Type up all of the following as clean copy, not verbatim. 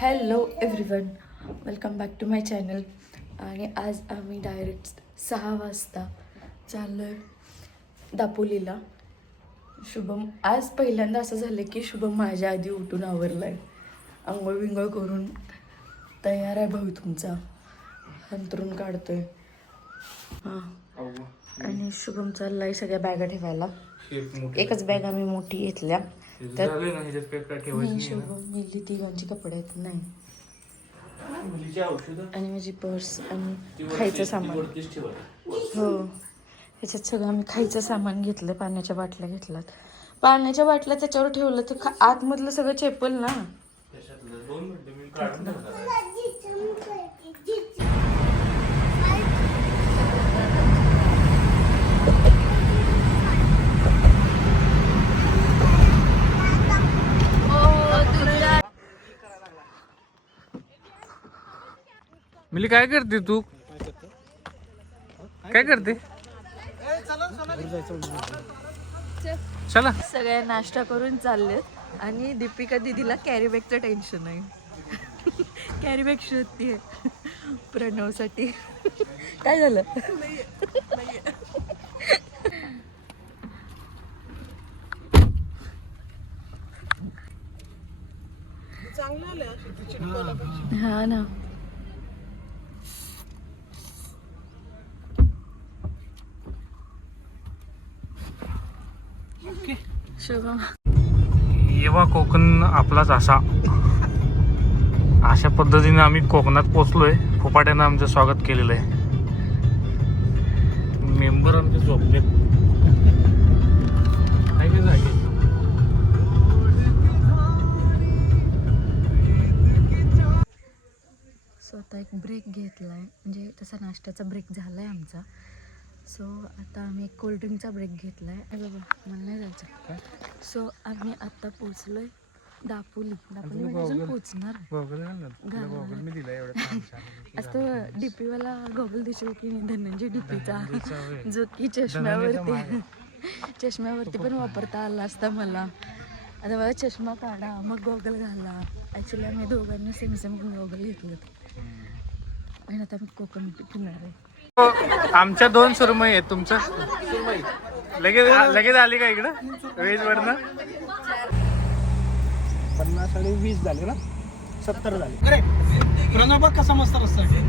Hello everyone, welcome back to my channel. आणि आज आम्ही डायरेक्ट 6 वाजता चाललो आहे दापोलीला. शुभम आज पहिल्यांदा असं झालं की शुभम माझ्या आधी उठून आवरला आहे, आंघोळ विंघोळ करून तयार आहे. भाऊ तुमचा अंतरून काढतोय. हां, आणि शुभम चाललाय सगळ्या बॅगा ठेवायला. एकच बॅग आम्ही मोठी घेतल्या तर शुभम मिली तिघांची कपडे आहेत नाही, आणि माझी पर्स आणि खायचं सामान. हो, ह्याच्यात सगळं आम्ही खायचं सामान घेतलं. पाण्याच्या बाटल्या घेतल्यात. पाण्याच्या बाटल्या त्याच्यावर ठेवलं तर आतमधलं सगळं चेपल ना. मिली काय करते तू? काय करते? चला सगळ्या नाश्ता करून चाललेत आणि दीपिका दीदीला कॅरी बॅगचं टेन्शन आहे. कॅरी बॅग शोधतीये प्रणवसाठी. काय झालं? हा ना. शुभम येवा कोकण आपलाच अशा पद्धतीने आम्ही कोकणात पोचलोय. फुपाट्यानं आमचं स्वागत केलेलं आहे. मेंबर आमचे झोपलेत. काय काय जागे स्वतः एक ब्रेक घेतलाय, म्हणजे तसा नाश्त्याचा ब्रेक झालाय आमचा. सो आता आम्ही एक कोल्ड्रिंकचा ब्रेक घेतलाय. बाबा मला नाही जायचं. सो आम्ही आता पोचलोय दापोली. म्हणजे अजून पोचणार. असं डीपीवाला गॉगल दिसेल की नाही, धनंजय डीपीचा, जो की चष्म्यावरती पण वापरता आला असता मला. आता मला चष्मा काढा मग गॉगल घाला. ॲक्च्युली आम्ही दोघांनी सेम सेम गॉगल घेतलं आणि आता मी कोकण फिरणार आहे. आमच्या 2 सुरमई आहेत. तुमचं लगेच आली का इकडं व्हेज वरनं? 50 आणि 20 झाले ना, 70 झाले. अरे प्रणव बघ कसा मस्त रस्ता आहे.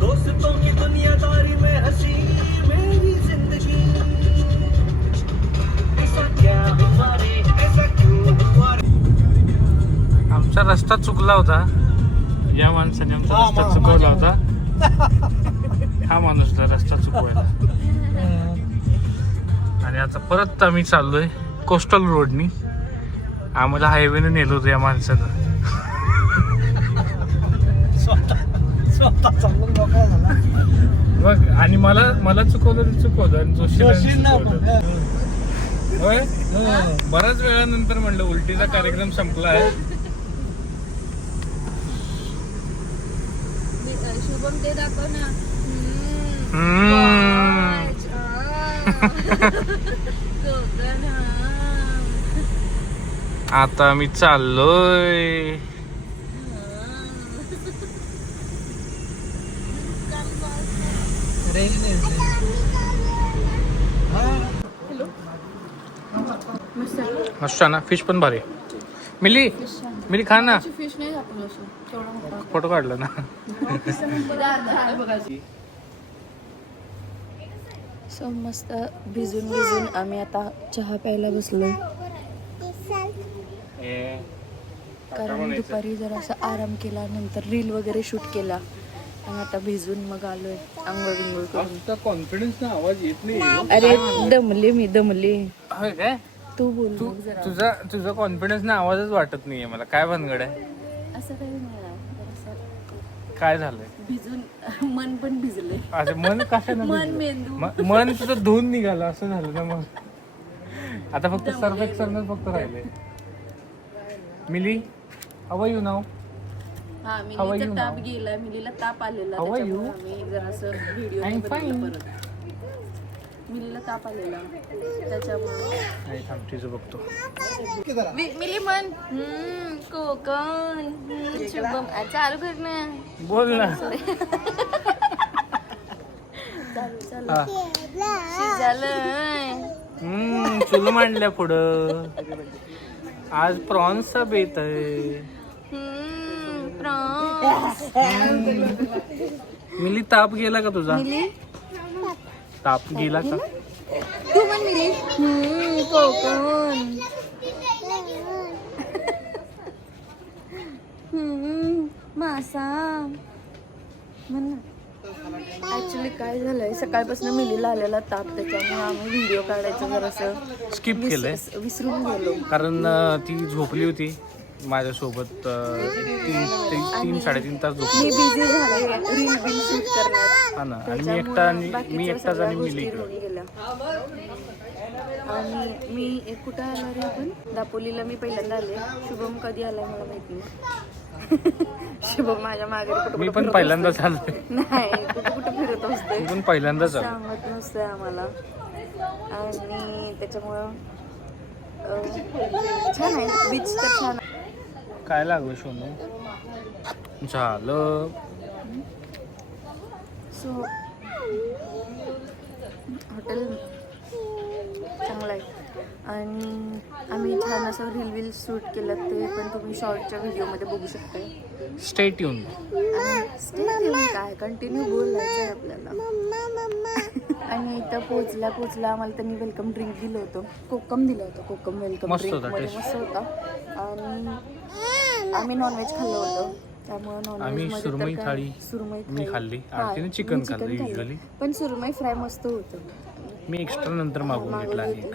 दोस्तों की दुनियादारी में हंसी मेरी जिंदगी, ऐसा क्या हुआ रे, ऐसा क्यों हुआ रे. आमचा रस्ता चुकला होता. या माणसाने आमचा रस्ता चुकवला होता. हा माणूस रस्ता चुकवायला. आणि आता परत आम्ही चाललोय कोस्टल रोडनी. आम्हाला हायवेने नेलं होतं या माणसानं. स्वतः चालून मोकळा झाला. बघ, आणि मला चुकवलं आणि जोशीला होय. बऱ्याच वेळानंतर म्हणलं उलटीचा कार्यक्रम संपला आहे. शुभम ते दाखव ना. आता आम्ही चाललोय. मस्त ना. फिश पण भारी. मिली खा ना. फिश नाही दाखवलं असं तेवढा मोठा. फोटो काढला ना. सो मस्त भिजून आम्ही आता चहा प्यायला बसलोय. कारण दुपारी जरा असं आराम केला, नंतर रील वगैरे शूट केला आणि आता भिजून मग आलोय आंघोळ बिंघोळ करून. कॉन्फिडन्स ना आवाज येत नाही. अरे दमले. काय तू बोल जरा. तुझा कॉन्फिडन्स ना आवाजच वाटत नाहीये मला. काय भानगड आहे? असं काही नाही. काय झालंय? भिजून मन पण भिजलंय. अच्छा, मन कशानं मन मेंदू मन तुझं धुवून निघालं असं झालं ना. मग आता फक्त सर्फ एक्सलच फक्त राहिले. Mili, how are you now? हा, मिलीचा ताप गेला. मिलीला ताप आलेला. त्याच्यामुळे आम्ही जरा असं व्हिडिओ परत मिलीला ताप आलेला त्याच्यामुळे. नाही थांब तिचं बघतो. मिली म्हण कोकण शुभम चालू कर ना. बोल ना. चालू हा. शिजालंय. चुल मांडल्या पुढं. आज प्रॉन्सचा बेत आहे. मिली ताप गेला का तुझा? मिली ताप गेला का? तू म्हण मिली कोकण. मासा म्हण ना. ऍक्च्युली काय झालंय सकाळपासून मिलीला आलेला ताप त्याच्यामुळे आम्ही व्हिडिओ काढायचं जरासं स्किप केलंय विसरून गेलो. कारण ती झोपली होती माझ्यासोबत. 3-3.5 तास झोपली. मी बिझी झाले रील बिल शूट करण्यात. हा ना. आणि मी एकटाच आणि मिली इकडं. गेल्या. आणि मी कुठं आलो रे आपण दापोलीला मी पहिल्यांदा आले. शुभम कधी आलाय मला माहिती नाही. शुभम माझ्या मागे मी पण पहिल्यांदाच आलोय. नाही कुठं फिरत असते मी पण पहिल्यांदाच आलो. सांगत नसतंय आम्हाला. आणि त्याच्यामुळं छान आहे बीच तर छान आहे. काय लागलं सोनू? झालं. सो हॉटेल चांगलं आहे आणि आम्ही छान असं रील शूट केलं ते पण तुम्ही शॉर्टच्या व्हिडिओमध्ये बघू शकताय. Stay tune. आणि stay tuned काय कंटिन्यू बोलायचं आहे आपल्याला. आणि इथं पोचला आम्हाला त्यांनी वेलकम ड्रिंक दिलं होतं. कोकम दिलं होतं. कोकम वेलकम मस्त ड्रिंक होता मध्ये taste. मस्त होता. आणि आम्ही नॉनव्हेज खाल्लं होतं त्यामुळे आम्ही नॉनव्हेज सुरमई थाळी मी खाल्ली. आरतीने चिकन खाल्लं युजली. पण सुरमई फ्राय मस्त होतं. मी एक्स्ट्रा नंतर मागवून घेतला मागवली आहे. होती.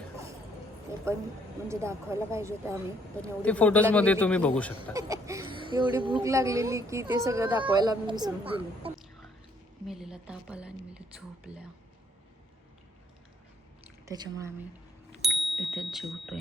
ते पण म्हणजे दाखवायला पाहिजे होतं आम्ही पण एवढी ते भूक फोटोज मध्ये लागलेली तुम्ही की- बघू शकता. एवढी भूक लागलेली की ते सगळं दाखवायला आम्ही विसरून गेलो. मेलीला ताप आला आणि मेली झोपल्या त्याच्यामुळे आम्ही इथेच जेवतोय.